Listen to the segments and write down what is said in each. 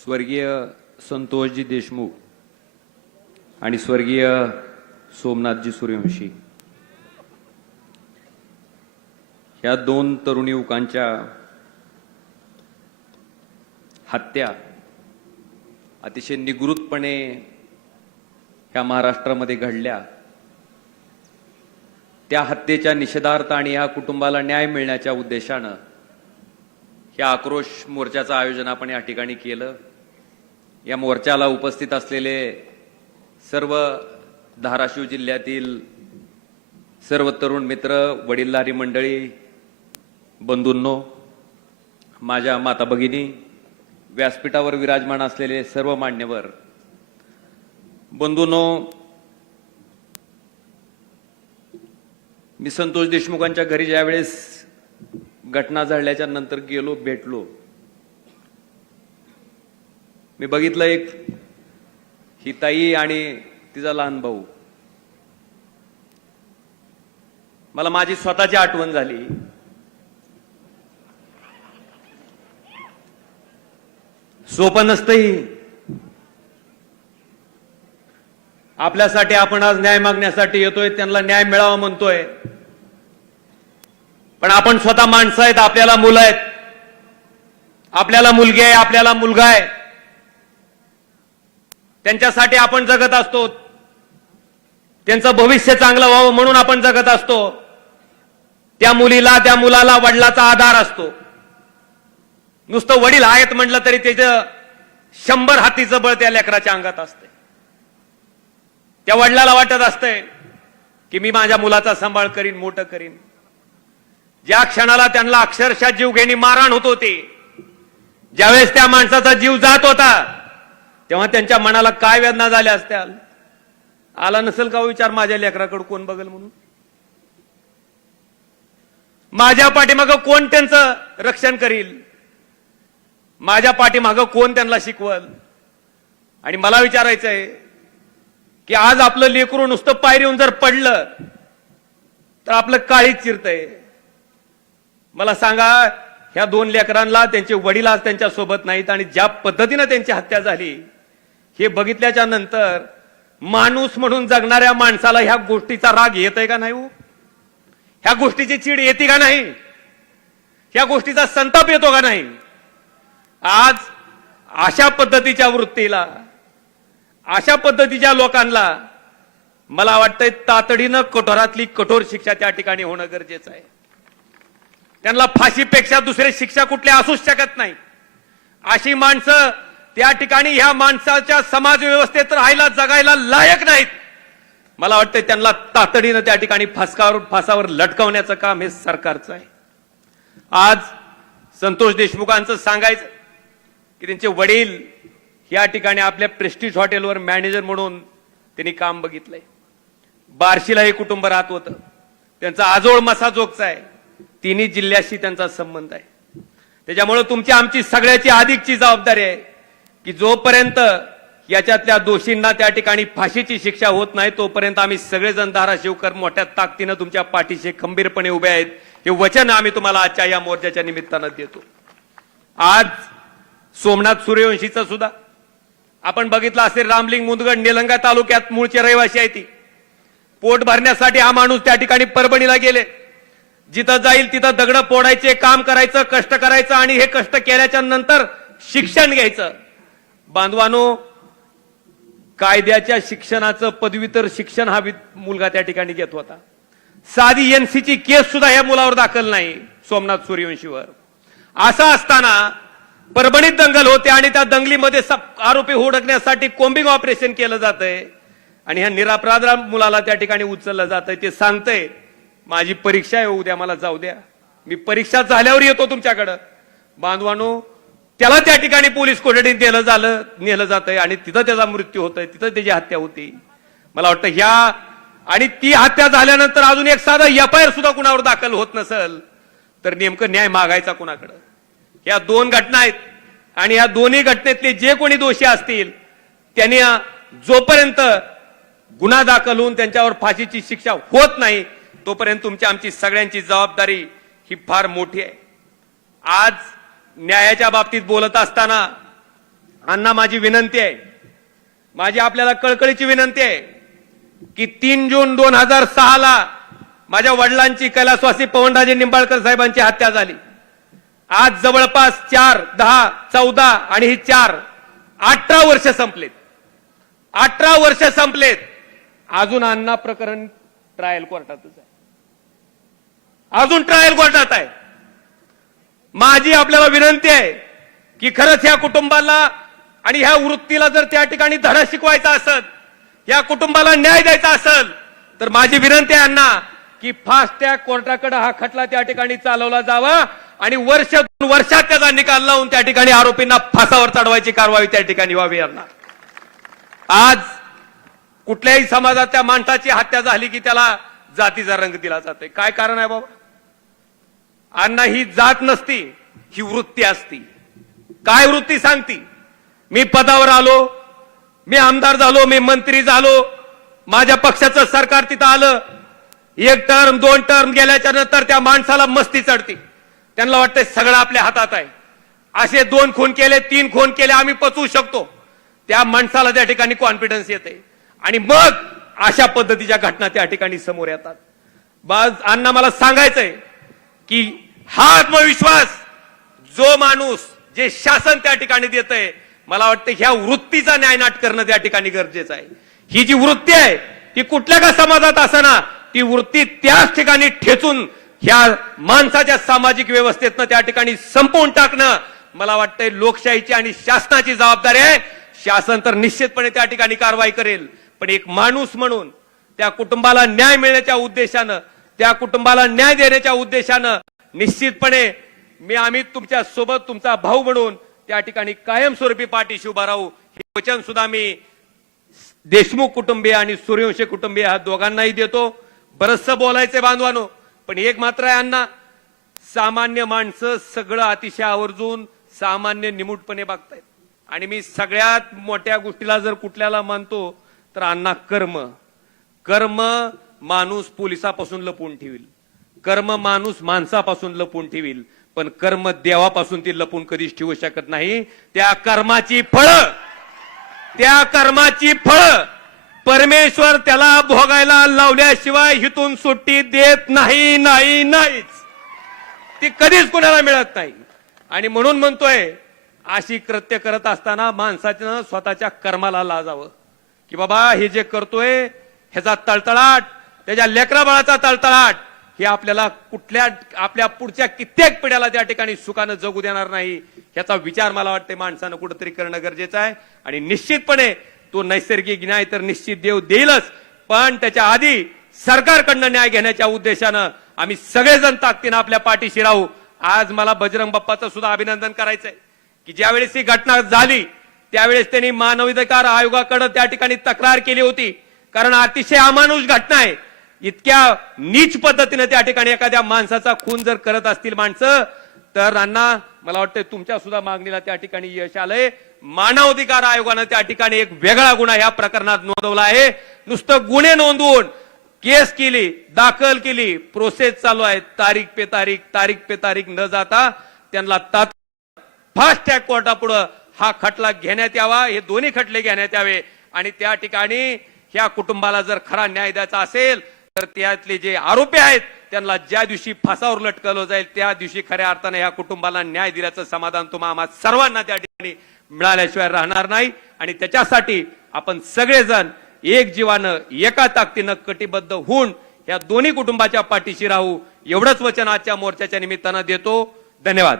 स्वर्गीय संतोषजी देशमुख आणि स्वर्गीय सोमनाथजी सूर्यवंशी या दोन तरुण युवकांच्या हत्या अतिशय निगृहीतपणे या महाराष्ट्रामध्ये घडल्या। त्या हत्येच्या निषेधार्थ आणि या कुटुंबाला न्याय मिळण्याच्या उद्देशानं या आक्रोश मोर्चाचं आयोजन आपण या ठिकाणी केलं। या मोर्चाला उपस्थित असलेले सर्व धाराशिव जिल्ह्यातील सर्व तरुण मित्र, वडीलधारी मंडळी, बंधूंनो, माझ्या माता भगिनी, व्यासपीठावर विराजमान असलेले सर्व मान्यवर, बंधूंनो, मी संतोष देशमुखांच्या घरी ज्यावेळेस घटना झाल्याच्या नंतर गेलो, भेटलो, मी बघितलं एक ही ताई आणि तिचा लहान भाऊ। मला माझी स्वतःची आठवण झाली। सोपं नसतंही, आपल्यासाठी आपण आज न्याय मागण्यासाठी येतोय, त्यांना न्याय मिळावा म्हणतोय, पण आपण स्वतः माणसं आहेत, आपल्याला मुलं आहेत, आपल्याला मुलगी आहे, आपल्याला मुलगा आहे, त्यांच्यासाठी आपण जगत असतो, त्यांचं भविष्य चांगलं व्हावं म्हणून आपण जगत असतो। त्या मुलीला, त्या मुलाला वडिलाचा आधार असतो। नुसतं वडील आहेत म्हटलं तरी त्याचं 100 हातीचं बळ त्या लेकराच्या अंगात असते। त्या वडिलाला वाटत असतंय की मी माझ्या मुलाचा सांभाळ करीन, मोठं करीन। ज्या क्षणाला त्यांना अक्षरशः जीवघेणी मारहाण होत होती, ज्यावेळेस त्या माणसाचा जीव जात होता, तेव्हा त्यांच्या मनाला काय वेदना झाल्या असत्या। आला नसेल का विचार, माझ्या लेकराकडे कोण बघेल म्हणून? माझ्या पाठीमागं कोण त्यांचं रक्षण करील? माझ्या पाठीमागं कोण त्यांना शिकवल? आणि मला विचारायचंय की आज आपलं लेकरू नुसतं पायरीहून जर पडलं तर आपलं काळीच चिरतंय। मला सांगा, ह्या दोन लेकरांना त्यांचे वडील आज त्यांच्या सोबत नाहीत आणि ज्या पद्धतीने त्यांची हत्या झाली हे बघितल्याच्या नंतर माणूस म्हणून जगणाऱ्या माणसाला ह्या गोष्टीचा राग येतोय का नाही? ह्या गोष्टीची चीड येते का नाही? ह्या गोष्टीचा संताप येतो का नाही? आज अशा पद्धतीच्या वृत्तीला, अशा पद्धतीच्या लोकांना मला वाटतंय तातडीनं कठोरातली कठोर शिक्षा त्या ठिकाणी होणं गरजेचं आहे। त्यांना फाशीपेक्षा दुसरी शिक्षा कुठली असूच शकत नाही। अशी माणसं त्या ठिकाणी ह्या माणसाच्या समाज व्यवस्थेत राहायला, जगायला लायक नाहीत। मला वाटतं त्यांना तातडीनं त्या ठिकाणी फासावर लटकवण्याचं काम हे सरकारचं आहे। आज संतोष देशमुखांचं सांगायचं की त्यांचे वडील या ठिकाणी आपल्या प्रेस्टिज हॉटेलवर मॅनेजर म्हणून त्यांनी काम बघितलंय। बार्शीला हे कुटुंब राहत होतं, त्यांचा आजोळ मसाजोगचा आहे, तिन्ही जिल्ह्याशी त्यांचा संबंध आहे। त्याच्यामुळे तुमची आमची सगळ्याची अधिकची जबाबदारी आहे की जोपर्यंत याच्यातल्या दोषींना त्या ठिकाणी फाशीची शिक्षा होत नाही तोपर्यंत आम्ही सगळेजण धाराशिवकर मोठ्या ताकदीनं तुमच्या पाठीशी खंबीरपणे उभे आहेत, हे वचन आम्ही तुम्हाला आजच्या या मोर्चाच्या निमित्तानं देतो। आज सोमनाथ सूर्यवंशीचं सुद्धा आपण बघितलं असेल, रामलिंग, मुदगड, निलंगा तालुक्यात मूळचे रहिवासी आहे ती। पोट भरण्यासाठी हा माणूस त्या ठिकाणी परभणीला गेले, जिथं जाईल तिथं दगड फोडायचे, काम करायचं, कष्ट करायचं आणि हे कष्ट केल्याच्या नंतर शिक्षण घ्यायचं। बांधवानो, कायद्याच्या शिक्षणाचं पदव्युत्तर शिक्षण हा मुलगा त्या ठिकाणी घेत होता। साधी एनसीची केस सुद्धा या मुलावर दाखल नाही, सोमनाथ सूर्यवंशीवर। असं असताना परभणीत दंगल होते आणि त्या दंगलीमध्ये आरोपी हुडकण्यासाठी कोम्बिंग ऑपरेशन केलं जातंय आणि ह्या निरापराध मुलाला त्या ठिकाणी उचललं जातंय। ते सांगतंय माझी परीक्षा आहे, उद्या मला जाऊ द्या, मी परीक्षा झाल्यावर येतो तुमच्याकडं। बांधवानो, त्याला त्या ठिकाणी पोलीस कोठडीत नेलं जातंय आणि तिथं त्याचा मृत्यू होतोय, तिथं त्याची हत्या होती। मला वाटतं ह्या आणि ती हत्या झाल्यानंतर अजून एक साधा एफआयआर सुद्धा कुणावर दाखल होत नसेल तर नेमकं न्याय मागायचा कुणाकडे? या दोन घटना आहेत आणि या दोन्ही घटनेतले जे कोणी दोषी असतील त्यांनी जोपर्यंत गुन्हा दाखल होऊन त्यांच्यावर फाशीची शिक्षा होत नाही तोपर्यंत तुमची आमची सगळ्यांची जबाबदारी ही फार मोठी आहे। आज न्यायाच्या बाबतीत बोलत असताना अण्णा माझी विनंती आहे, माझी आपल्याला कळकळीची विनंती आहे की 3 जून 2006 ला माझ्या वडिलांची कैलासवासी पवनराजे निंबाळकर साहेबांची हत्या झाली. आज जवळपास 4, 10, 14 आणि ही 4, 18 वर्ष संपलेत. 18 वर्ष संपलेत. अजून अण्णा प्रकरण ट्रायल कोर्टातच आहे. अजून ट्रायल कोर्टात आहे. माझी आपल्याला विनंती आहे की खरंच ह्या कुटुंबाला आणि ह्या वृत्तीला जर त्या ठिकाणी धडा शिकवायचा असेल, या कुटुंबाला न्याय द्यायचा असेल, तर माझी विनंती आहे अण्णा की फास्ट ट्रॅक कोर्टाकडे हा खटला त्या ठिकाणी चालवला जावा आणि वर्ष 2 वर्षात त्याचा निकाल लावून त्या ठिकाणी आरोपींना फासावर चढवायची कारवाई त्या ठिकाणी व्हावी. अण्णा आज कुठल्याही समाजाच्या माणसाची हत्या झाली की त्याला जातीचा रंग दिला जातोय. काय कारण आहे बाबा? अण्णा ही जात नसती, ही वृत्ती असती. काय वृत्ती सांगती? मी पदावर आलो, मी आमदार झालो, मी मंत्री झालो, माझ्या पक्षाचं सरकार तिथं आलं, 1 टर्म 2 टर्म गेल्याच्या नंतर त्या माणसाला मस्ती चढती. त्यांना वाटतंय सगळं आपल्या हातात आहे. असे 2 खून केले, 3 खून केले, आम्ही पचवू शकतो. त्या माणसाला त्या ठिकाणी कॉन्फिडन्स येते आणि मग अशा पद्धतीच्या घटना त्या ठिकाणी समोर येतात. बाज अण्णा मला सांगायचंय की हा आत्मविश्वास जो माणूस, जे शासन त्या ठिकाणी देतंय, मला वाटतं ह्या वृत्तीचा न्यायनाट करणं त्या ठिकाणी गरजेचं आहे. ही जी वृत्ती आहे ती कुठल्या का समाजात असना, ती वृत्ती त्याच ठिकाणी ठेचून ह्या माणसाच्या सामाजिक व्यवस्थेतनं त्या ठिकाणी संपवून टाकणं मला वाटतंय लोकशाहीची आणि शासनाची जबाबदारी आहे. शासन तर निश्चितपणे त्या ठिकाणी कारवाई करेल, पण एक माणूस म्हणून त्या कुटुंबाला न्याय मिळण्याच्या उद्देशानं, त्या कुटुंबाला न्याय देण्याच्या उद्देशानं निश्चितपणे आम्ही तुमच्या सोबत, तुमचा भाऊ म्हणून त्या ठिकाणी कायमस्वरूपी पाठीशी उभा राहू. हे वचन सुद्धा मी देशमुख कुटुंबीय आणि सूर्यवंशी कुटुंबीय ह्या दोघांनाही देतो. बरचसं बोलायचे बांधवानो, पण एक मात्र आहे अण्णा, सामान्य माणसं सगळं अतिशय आवर्जून सामान्य निमूटपणे बघतायत. आणि मी सगळ्यात मोठ्या गोष्टीला जर कुठल्याला मानतो तर अण्णा कर्म माणूस पोलिसापासून लपवून ठेवील, कर्म माणूस माणसापासून लपवून ठेवील, पण कर्म देवापासून ती लपवून कधीच ठेवू शकत नाही. त्या कर्माची फळं परमेश्वर त्याला भोगायला लावल्याशिवाय हिथून सुट्टी देत नाहीच. ती कधीच कुणाला मिळत नाही. आणि म्हणून म्हणतोय, अशी कृत्य करत असताना माणसानं स्वतःच्या कर्माला लाजावं की बाबा हे जे करतोय ह्याचा तळतळाट, त्याच्या लेकराबाळाचा तळतळाट हे आपल्या पुढच्या कित्येक पिढ्याला त्या ठिकाणी सुखानं जगू देणार नाही. ह्याचा विचार मला वाटतं माणसानं कुठेतरी करणं गरजेचं आहे. आणि निश्चितपणे तो नैसर्गिक न्याय तर निश्चित देव देईलच, पण त्याच्या आधी सरकारकडनं न्याय घेण्याच्या उद्देशानं आम्ही सगळेजण ताकदीनं आपल्या पाठीशी राहू. आज मला बजरंग बाप्पाचं सुद्धा अभिनंदन करायचंय की ज्यावेळेस ही घटना झाली त्यावेळेस त्यांनी मानवाधिकार आयोगाकडे त्या ठिकाणी तक्रार केली होती, कारण अतिशय अमानुष घटना आहे. इतक्या नीच पद्धतीने त्या ठिकाणी एखाद्या माणसाचा खून जर करत असतील माणसं, तर अण्णा मला वाटतं तुमच्या सुद्धा मागणीला त्या ठिकाणी यश आलंय. मानवाधिकार आयोगानं त्या ठिकाणी एक वेगळा गुन्हा या प्रकरणात नोंदवला आहे. नुसतं गुन्हे नोंदवून केस केली, दाखल केली, प्रोसेस चालू आहे. तारीख पे तारीख न जाता त्यांना फास्ट ट्रॅक कोर्टापुढे हा खटला घेण्यात यावा, हे दोन्ही खटले घेण्यात यावे. आणि त्या ठिकाणी ह्या कुटुंबाला जर खरा न्याय द्यायचा असेल तर त्यातले जे आरोपी आहेत त्यांना ज्या दिवशी फासावर लटकवलं जाईल त्या दिवशी खऱ्या अर्थाने ह्या कुटुंबाला न्याय दिल्याचं समाधान तुम्हा सर्वांना त्या ठिकाणी मिळाल्याशिवाय राहणार नाही. आणि त्याच्यासाठी आपण सगळेजण एक जीवानं, एका ताकदीनं कटिबद्ध होऊन या दोन्ही कुटुंबाच्या पाठीशी राहू, एवढंच वचन आजच्या मोर्चाच्या निमित्तानं देतो. धन्यवाद.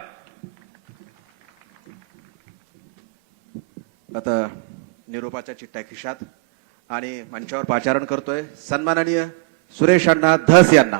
आता निरोपाच्या चिठ्ठ्या खिशात आणि मंचावर पाचारण करतोय सन्माननीय सुरेश अण्णा धस यांना.